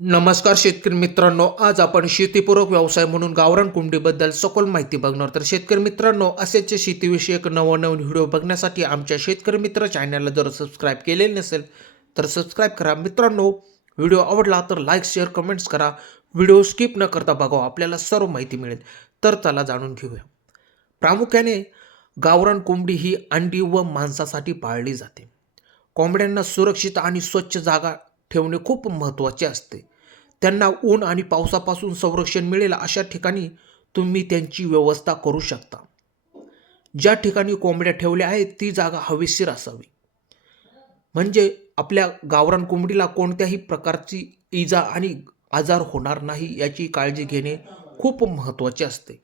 नमस्कार शेतकरी मित्रांनो आज आपण शेतीपूरक व्यवसाय म्हणून गावरान कोंबडीबद्दल सखोल माहिती बघणार. तर शेतकरी मित्रांनो असेच शेतीविषयक नवनवीन व्हिडिओ बघण्यासाठी आमच्या शेतकरी मित्र चॅनलला जर सबस्क्राईब केलेले नसेल तर सबस्क्राईब करा. मित्रांनो व्हिडिओ आवडला तर लाईक शेअर कमेंट्स करा. व्हिडिओ स्किप न करता बघा आपल्याला सर्व माहिती मिळेल. तर त्याला जाणून घेऊया. प्रामुख्याने गावरान कोंबडी ही अंडी व मांसासाठी पाळली जाते. कोंबड्यांना सुरक्षित आणि स्वच्छ जागा ठेवणे खूप महत्त्वाचे असते. त्यांना ऊन आणि पावसापासून संरक्षण मिळेल अशा ठिकाणी तुम्ही त्यांची व्यवस्था करू शकता. ज्या ठिकाणी कोंबड्या ठेवल्या आहेत ती जागा हवेशीर असावी. म्हणजे आपल्या गावरान कोंबडीला कोणत्याही प्रकारची इजा आणि आजार होणार नाही याची काळजी घेणे खूप महत्त्वाचे असते.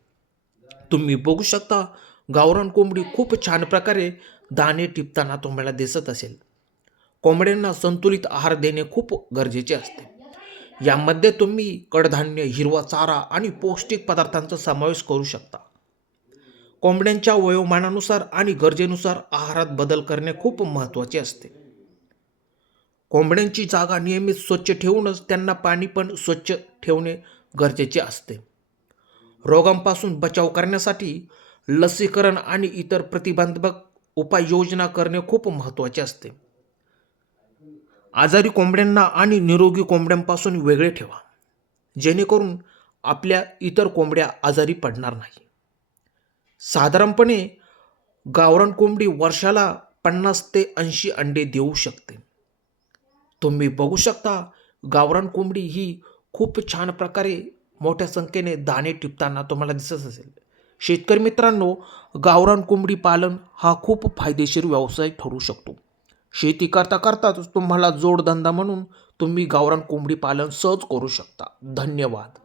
तुम्ही बघू शकता गावरान कोंबडी खूप छान प्रकारे दाणे टिपताना तुम्हाला दिसत असेल. कोंबड्यांना संतुलित आहार देणे खूप गरजेचे असते. यामध्ये तुम्ही कडधान्य हिरवा चारा आणि पौष्टिक पदार्थांचा समावेश करू शकता. कोंबड्यांच्या वयोमानानुसार आणि गरजेनुसार आहारात बदल करणे खूप महत्त्वाचे असते. कोंबड्यांची जागा नियमित स्वच्छ ठेवूनच त्यांना पाणी पण स्वच्छ ठेवणे गरजेचे असते. रोगांपासून बचाव करण्यासाठी लसीकरण आणि इतर प्रतिबंधक उपाययोजना करणे खूप महत्त्वाचे असते. आजारी कोंबड्यांना आणि निरोगी कोंबड्यांपासून वेगळे ठेवा. जेणेकरून आपल्या इतर कोंबड्या आजारी पडणार नाही. साधारणपणे गावरान कोंबडी वर्षाला पन्नास ते ऐंशी अंडे देऊ शकते. तुम्ही बघू शकता गावरान कोंबडी ही खूप छान प्रकारे मोठ्या संख्येने दाणे टिपताना तुम्हाला दिसत असेल. शेतकरी मित्रांनो गावरान कोंबडी पालन हा खूप फायदेशीर व्यवसाय ठरू शकतो. शेती करता करताच तुम्हाला जोडधंदा म्हणून तुम्ही गावरान कोंबडी पालन सहज करू शकता. धन्यवाद.